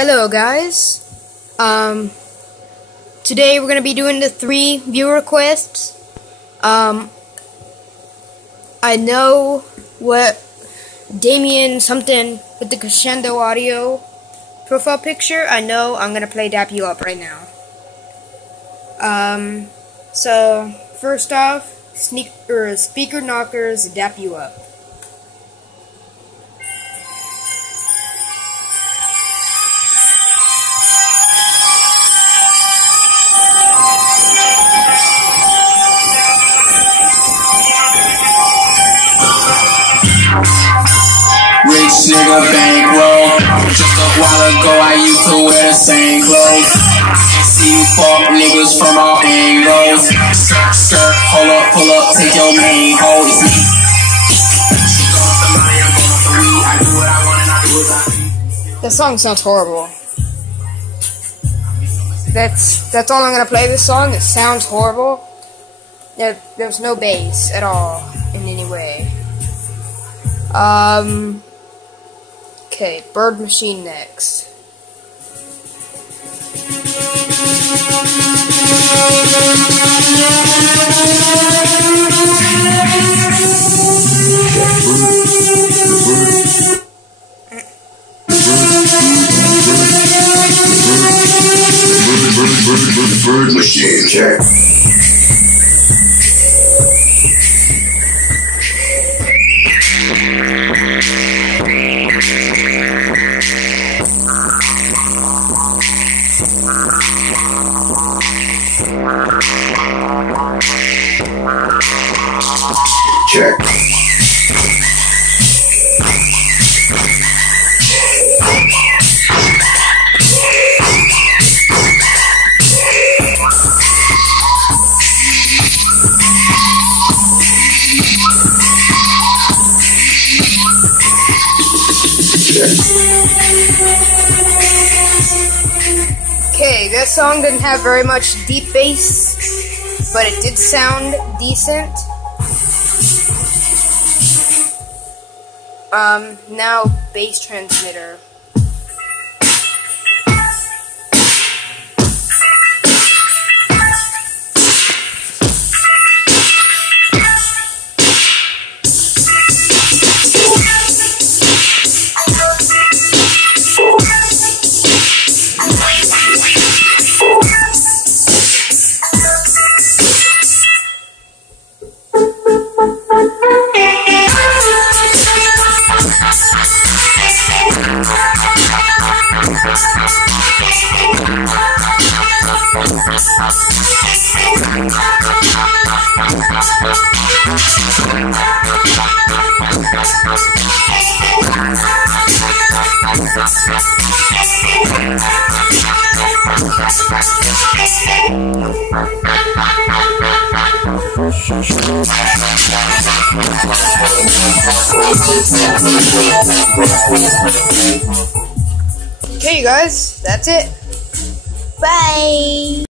Hello guys, today we're going to be doing the 3 viewer requests. I know what Damien something with the Crescendo Audio profile picture. I know I'm going to play Dap You Up right now. So first off, Speaker Knockers Dap You Up. Rich nigga bankroll. Just a while ago I used to wear the same clothes. I see you fuck niggas from all angles. Skirt, hold up, pull up, take your main hoe. It's me. That song sounds horrible. That's all I'm gonna play this song. It sounds horrible. There's no bass at all in any way. Okay, Bird Machine next. Bird Machine check. Check. Okay, that song didn't have very much deep bass, but it did sound decent. Now bass transmitter. Okay, you guys, that's it. Bye.